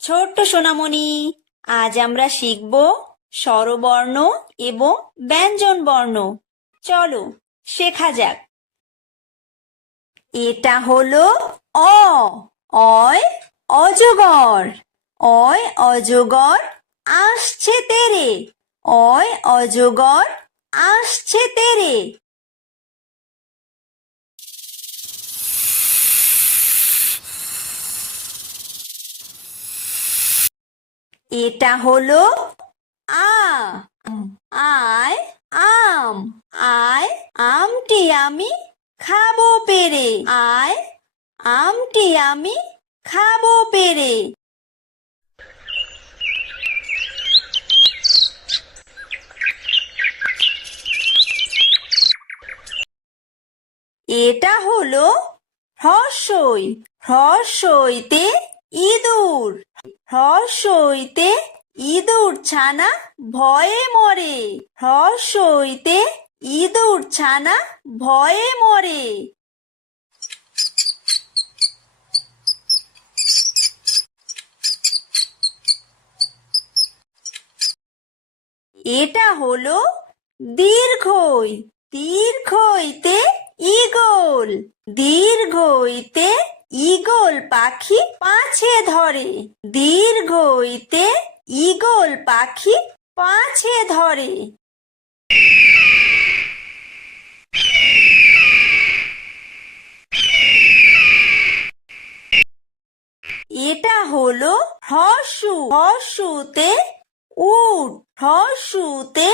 ছোট্ট সোনামণি, আজ আমরা শিখব স্বরবর্ণ এবং ব্যঞ্জন বর্ণ। চলো শেখা যাক। এটা হলো অ। অয় অজগর। অয় অজগর আসছে তেরে। অয় অজগর আসছে তেরে। এটা হলো আ। আয় আম। আয় আমটি আমি খাবো পেরে। আয় আমটি আমি খাবো পেরে। এটা হলো হ্রস্বই। হ্রস্বইতে ইঁদুর। হ্রস্বইতে ইঁদুর ছানা ভয়ে মরে। হ্রস্বইতে ইঁদুর ছানা ভয়ে মরে। এটা হলো দীর্ঘই। দীর্ঘইতে ঈগল। দীর্ঘইতে ঈগল পাখি পাছে ধরে। দীর্ঘইতে ঈগল পাখি পাছে ধরে। এটা হলো হ্রস্ব। হ্রস্বতে উট। হ্রস্বতে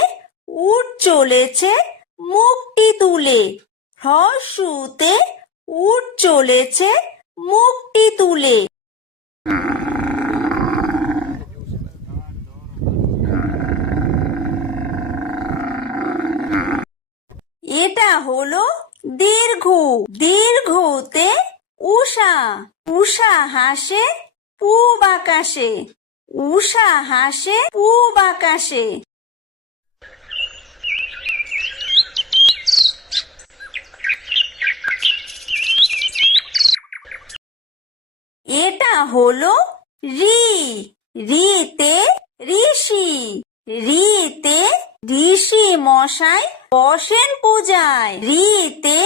উট চলেছে মুখটি তুলে। হ্রস্বতে উট চলেছে মুখটি তুলে। এটা হলো দীর্ঘ। দীর্ঘতে উষা। উষা হাসে পূব আকাশে। উষা হাসে পূব আকাশে। এটা হলো ঋ। ঋতে ঋষি। ঋতে ঋষি মশাই বসেন পূজায়। ঋতে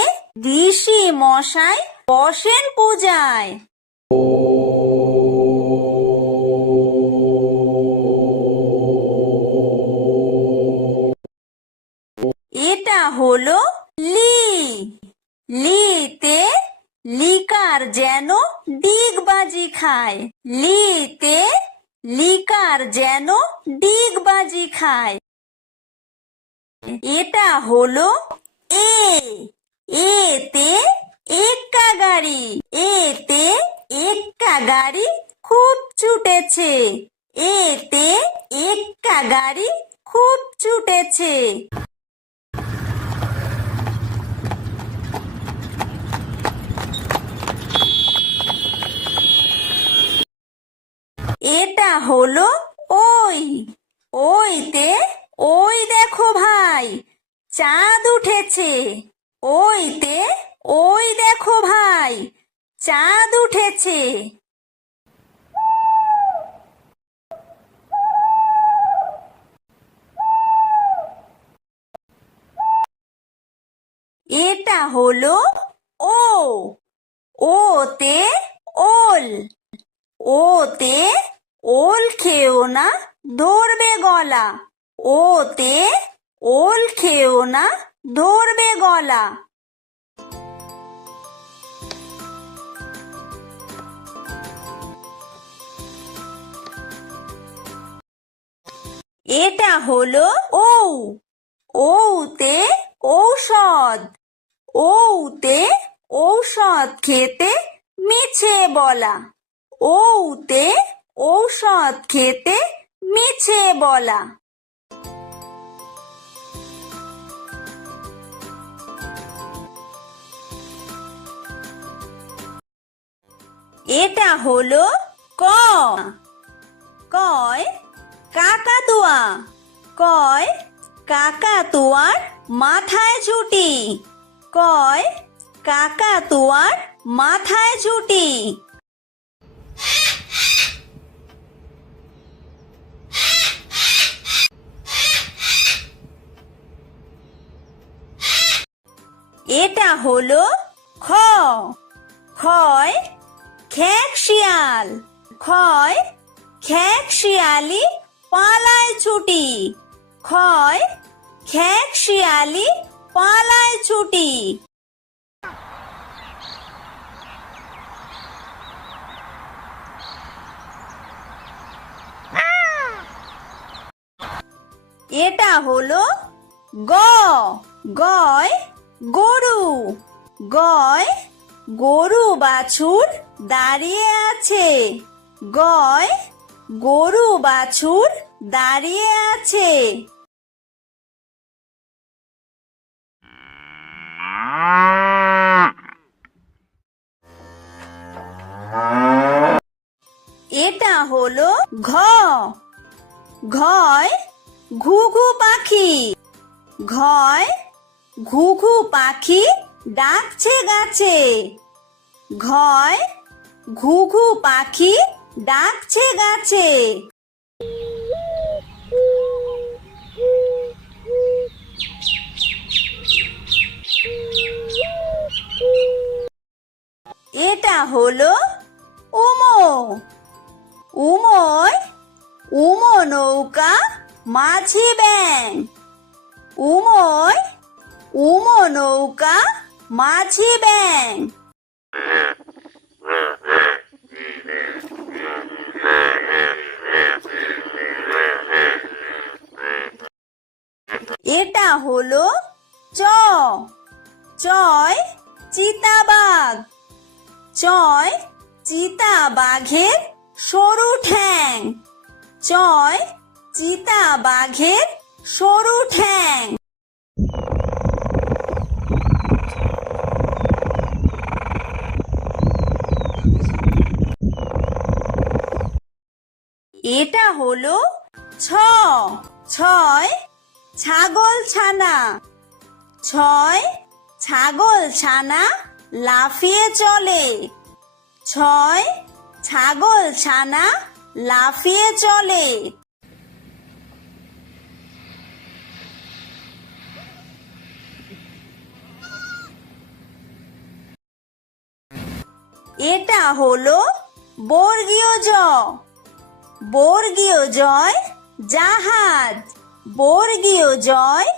ঋষি মশাই বসেন পূজায়। এটা হলো লি। লিতে লিকার যেন ডিগবাজি খায়। লিতে লিকার যেন ডিগবাজি খায়। এটা হলো এ। এতে এক্কা গাড়ি। এতে এক্কা গাড়ি খুব ছুটেছে। এতে এক্কা গাড়ি খুব ছুটেছে। এটা হলো ওই। ওইতে ওই দেখো ভাই চাঁদ উঠেছে। ওইতে ওই দেখো ভাই চাঁদ উঠেছে। এটা হলো ও। ওতে ওল। ওতে ওল খেও না ধরবে গলা। ওতে ওল খেও না ধরবে গলা। এটা হলো ঔ। ঔতে ঔষধ। ঔতে ঔষধ খেতে মিছে বলা। ঔতে ঔষধ খেতে মিছে বলা। এটা হলো ক। কয় কাকাতুয়া। কয় কাকাতুয়ার মাথায় ঝুঁটি। কয় কাকাতুয়ার মাথায় ছুটি। এটা হলো খ। খয় খেক শিয়াল। খয় খেক শিয়ালি পালায় ছুটি। খয় খেক শিয়ালি পালায় ছুটি। এটা হলো গ। গয় গরু। গয় গরু বাছুর দাঁড়িয়ে আছে। গয় গরু বাছুর দাঁড়িয়ে আছে। এটা হলো ঘ। ঘয় ঘুঘু পাখি। ঘয় ঘুঘু পাখি ডাকছে গাছে। ঘয় ঘুঘু পাখি ডাকছে গাছে। এটা হলো উমো। উমোয় উমো নৌকা মাঝি ব্যাং। উমোয় উমো নৌকা মাঝি ব্যাং। এটা হলো চ। চয় চিতাবাঘ। চয় চিতাবাঘের সরু ঠ্যাং। চয় চিতাবাঘের সরু ঠ্যাং। এটা হলো ছ। ছয় ছাগল ছানা। ছয় ছাগল ছানা লাফিয়ে চলে। ছয় ছাগল ছানা লাফিয়ে চলে। এটা হলো বর্গীয় জ। বর্গীয় জয় জাহাজ। বর্গীয় জয়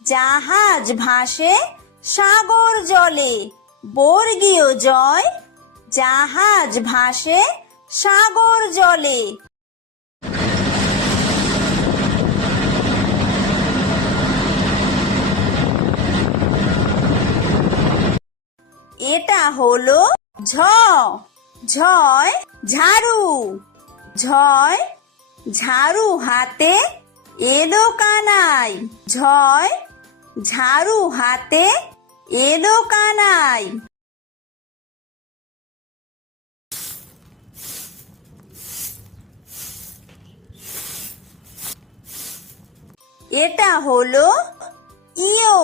জাহাজ ভাসে সাগর জলে। বর্গীয় জয় জাহাজ ভাসে সাগর জলে। এটা হলো ঝ। ঝয় ঝাড়ু। ঝয় ঝাড়ু হাতে এলো কানাই। ঝয় ঝাড়ু হাতে এলো কানাই। এটা হলো ইয়ো।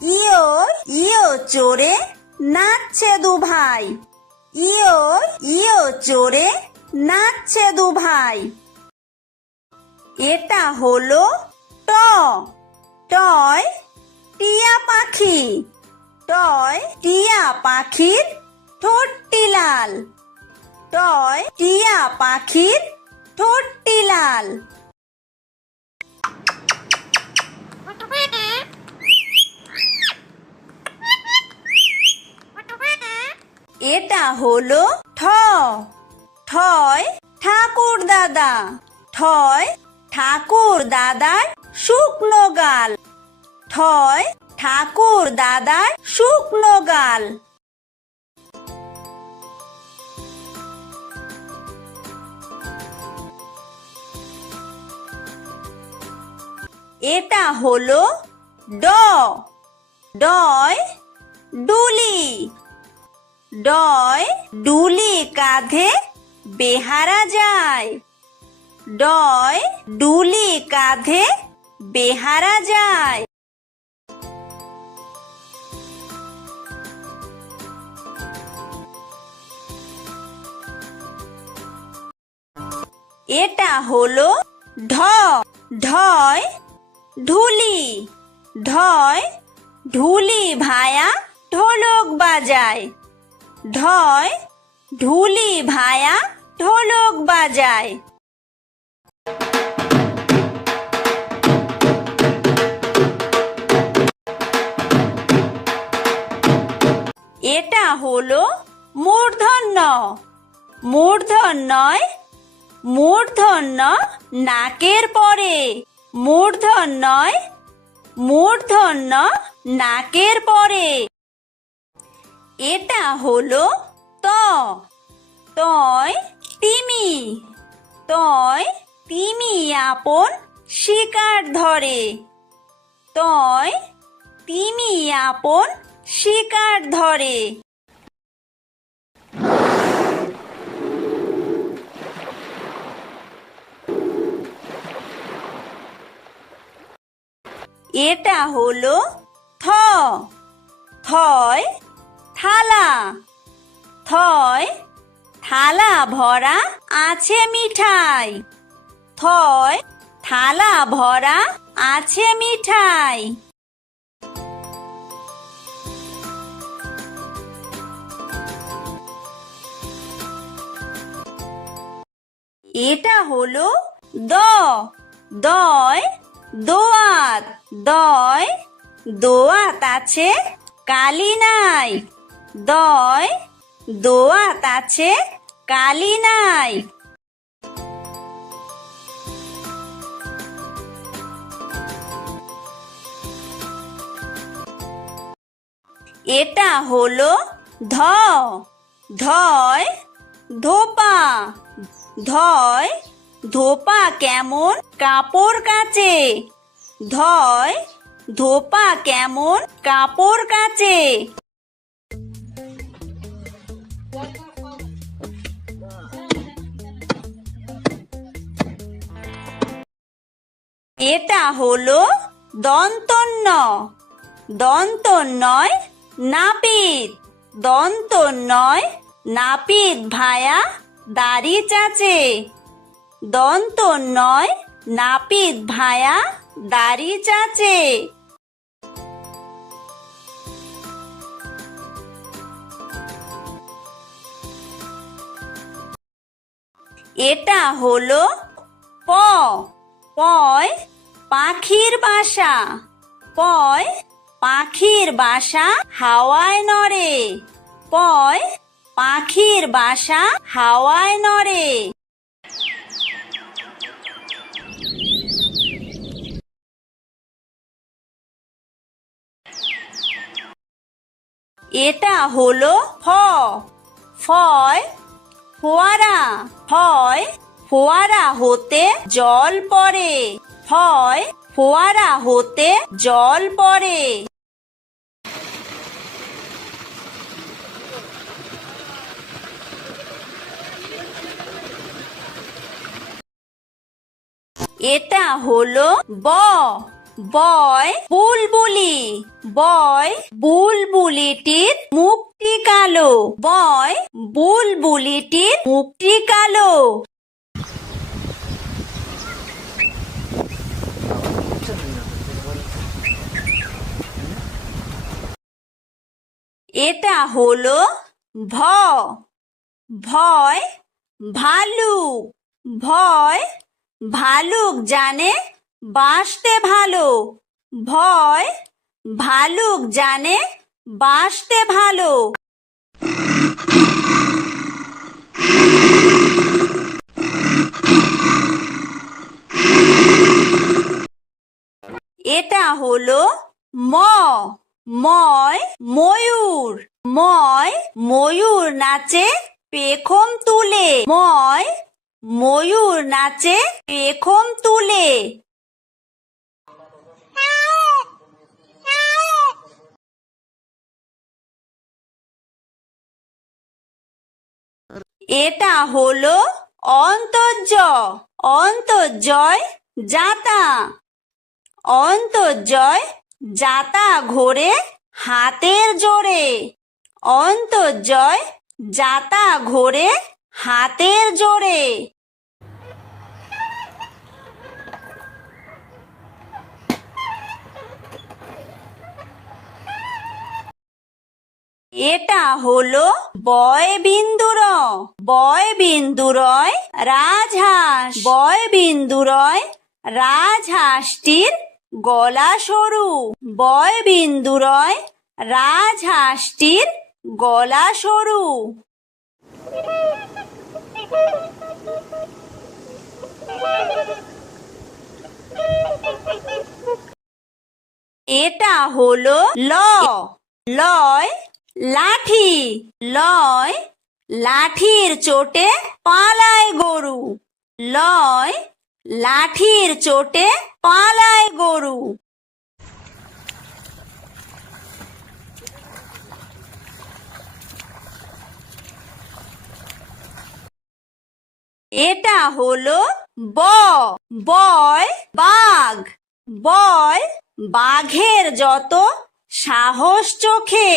ইয়ো ইয়ো চড়ে নাচছে দু ভাই। ইয়ো ইয়ো চড়ে নাচছে দু ভাই। এটা হলো ট। টয় টিয়া পাখি। টয় টিয়া পাখির ঠোঁটটি লাল। টয় টিয়া পাখির ঠোঁটটি লাল। এটা হলো ঠ। ঠয় ঠাকুর দাদা। ঠয় ঠাকুর দাদার শুকনো গাল। ঠয় ঠাকুর দাদার শুকনো গাল। এটা হলো ড। ডয় ডুলি। ডয় ডুলি কাঁধে বেহারা যায়। ডয় ডুলি কাঁধে বেহারা যায়। এটা হলো ঢ। ঢয় ঢুলি। ঢয় ঢুলি ভায়া ঢোলক বাজায়। ঢয় ঢুলি ভায়া ঢোলক বাজায়। এটা হলো মূর্ধন্য। মূর্ধন্যয় মূর্ধন্য নাকের পরে। মূর্ধন্যয় মূর্ধন্য নাকের পরে। এটা হলো ত। তয় তিমি। তয় তিমি আপন শিকার ধরে। তয় তিমি আপন শিকার ধরে। এটা হলো থ। থয় থালা। থয় থালা ভরা আছে মিঠাই। থয় থালা ভরা আছে মিঠাই। এটা হলো দ। দয় দোয়াত। দয় দোয়াত আছে কালি নাই। দয় দোয়াত আছে কালি নাই। এটা হলো ধ। ধয় ধোপা। ধয় ধোপা কেমন কাপড় কাচে। ধয় ধোপা কেমন কাপড় কাচে। এটা হলো দন্তন্য। দন্তন্যয় নাপিত। দন্তন্যয় নাপিত ভায়া দাড়ি চাচে। দন্তন্যয় নাপিত ভায়া দাড়ি চাচে। এটা হলো প। পয় পাখির বাসা। পয় পাখির বাসা হাওয়ায় নড়ে। পয় পাখির বাসা হাওয়ায় নড়ে। এটা হলো ফ। ফয় ফোয়ারা। ফয় ফোয়ারা হতে জল পড়ে। ফয় ফোয়ারা হতে জল পড়ে। এটা হলো ব। বয় বুলবুলি। বয় বুলবুলিটির মুখটি কালো। বয় বুলবুলিটির মুখটি কালো। এটা হলো ভ। ভয় ভালুক। ভয় ভালুক জানে বাঁচতে ভালো। ভয় ভালুক জানে বাঁচতে ভালো। এটা হলো ম। ময় ময়ূর। ময় ময়ূর নাচে পেখম তুলে। ময় ময়ূর নাচে পেখম তুলে। এটা হলো অন্তর্য। অন্তর্জয় যাতা। অন্তর্জয় যাতা ঘোরে হাতের জোরে। অন্তর্জয় যাতা ঘোরে হাতের জোরে। এটা হলো বয় বিন্দুর বয় বিন্দুরয় রাজহাঁস বয় বিন্দুরয় রাজহাঁসটির গলা সরু বয় বিন্দুরয় রাজহাঁসটির গলা সরু এটা হলো ল লয় লাঠি লয় লাঠির চোটে পালায় গরু লয় লাঠির চোটে পালায় গরু এটা হলো বয় বাঘ বয় বাঘের যত সাহস চোখে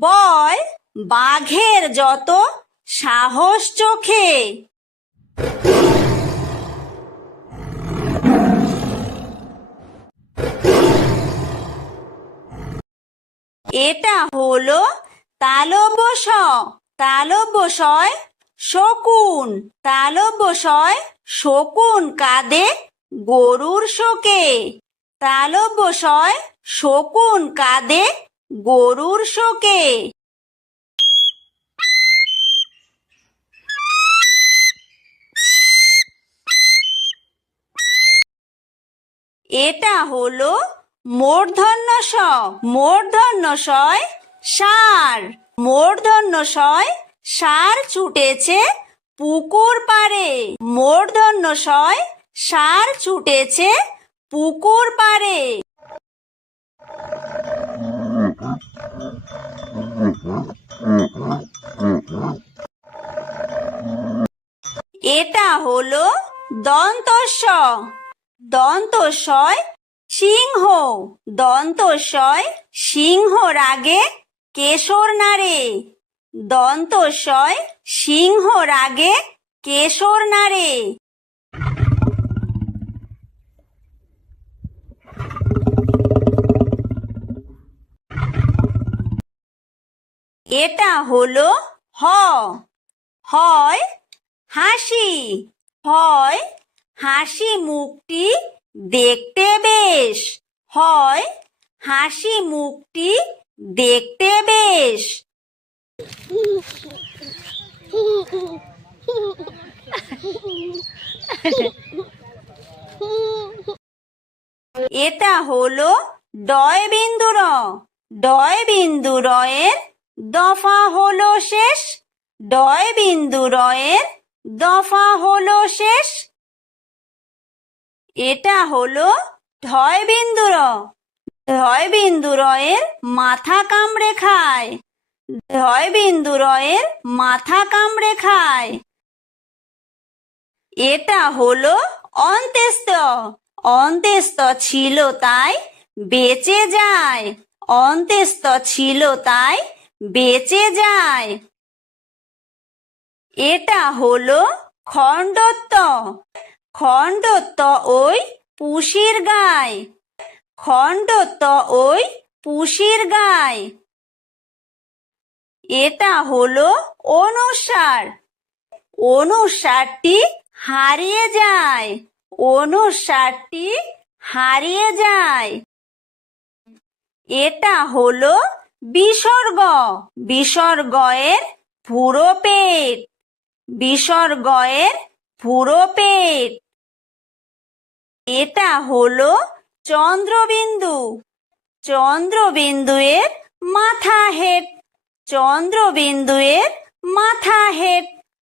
বয় বাঘের যত সাহস চোখে এটা হলো তালব্য তালব্যশয় শকুন তালব্যশয় শকুন কাঁদে গরুর শোকে তালব্যশয় শকুন কাঁদে গরুর শোকে এটা হলো মূর্ধন্য ষ মূর্ধন্য শয় ষাঁড় মূর্ধন্য শয় ষাঁড় ছুটেছে পুকুর পাড়ে মূর্ধন্য শয় ষাঁড় ছুটেছে পুকুর পাড়ে এটা হলো দন্তস্ব দন্তস্বয় সিংহ দন্তস্বয় সিংহ রাগে কেশর নাড়ে দন্তস্বয় সিংহ রাগে কেশর নাড়ে এটা হলো হয় হাসি হয় হাসি মুখটি দেখতে বেশ হয় হাসি মুখটি দেখতে বেশ এটা হলো ডয় বিন্দুর ডয় বিন্দুরয়ের দফা হলো শেষ ডয় বিন্দুরয়ের দফা হলো শেষ এটা হলো ঢয় বিন্দুর ঢয় বিন্দুরয়ের মাথা কামড়ে খায় ঢয় বিন্দুরয়ের মাথা কামড়ে খায় এটা হলো অন্ত্যেস্ত অন্ত্যেস্ত ছিল তাই বেঁচে যায় অন্ত্যেস্ত ছিল তাই বেঁচে যায় এটা হলো খণ্ডত্ব খণ্ডত্ব ওই পুষির গায় খণ্ডত্ব ওই পুষির গায় এটা হলো অনুসার অনুসারটি হারিয়ে যায় অনুসারটি হারিয়ে যায় এটা হলো বিসর্গ বিসর্গয়ের পুরো পেট বিসর্গয়ের পুরো পেট এটা হলো চন্দ্রবিন্দু চন্দ্রবিন্দুয়ের মাথা হেড চন্দ্রবিন্দুয়ের মাথা হেড